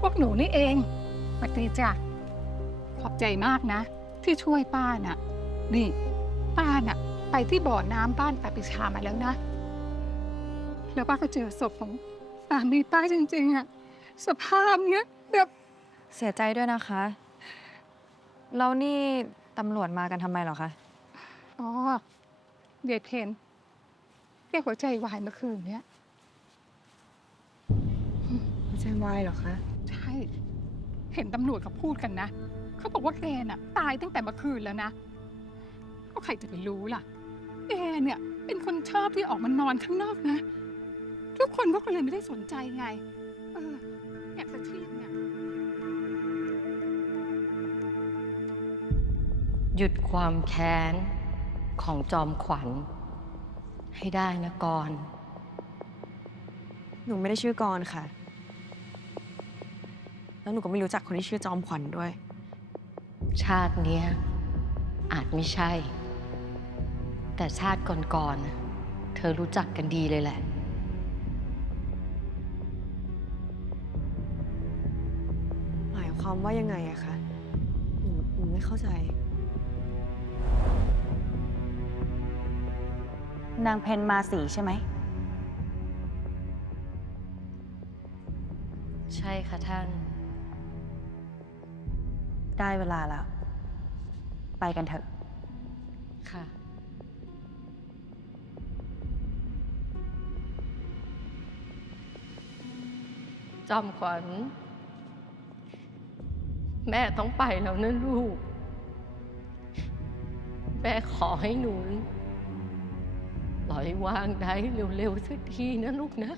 พวกหนูนี่เองปฏิจ้ะขอบใจมากนะ ที่ช่วยป้าน่ะ นี่ ป้าน่ะ ไปที่บ่อน้ำบ้านตาปิชามาแล้วนะ แล้วป้าก็เจอศพของสามีป้าจริงๆอะสภาพเนี้ยแบบเสียใจด้วยนะคะ แล้วนี่ตำรวจมากันทำไมเหรอคะ อ๋อเด็ดเพนแกหัวใจวายเมื่อคืนเนี้ย หัวใจวายเหรอคะ ใช่ เห็นตำรวจเขาพูดกันนะ เขาบอกว่าแกน่ะ ตายตั้งแต่เมื่อคืนแล้วนะ ก็ใครจะไปรู้ล่ะ แกเนี่ย เป็นคนชอบที่ออกมานอนข้างนอกนะ ทุกคนก็เลยไม่ได้สนใจไง เออเนี่ยประทีปเนี่ย หยุดความแค้นของจอมขวัญ ให้ได้นะกรณ์ หนูไม่ได้ชื่อกรค่ะ แล้วหนูก็ไม่รู้จักคนที่ชื่อจอมขวัญด้วย ชาติเนี้ยอาจไม่ใช่ แต่ชาติก่อนๆน่ะเธอรู้จักกันดีเลยแหละ หมายความว่ายังไงอะคะหนูหนูไม่เข้าใจ นางเพนมาสีใช่ไหม ใช่ค่ะท่าน ได้เวลาแล้ว ไปกันเถอะ ค่ะ จอมขวัญ แม่ต้องไปแล้วนะลูก แม่ขอให้หนูปล่อยวางได้เร็วๆสักทีนะลูกนะ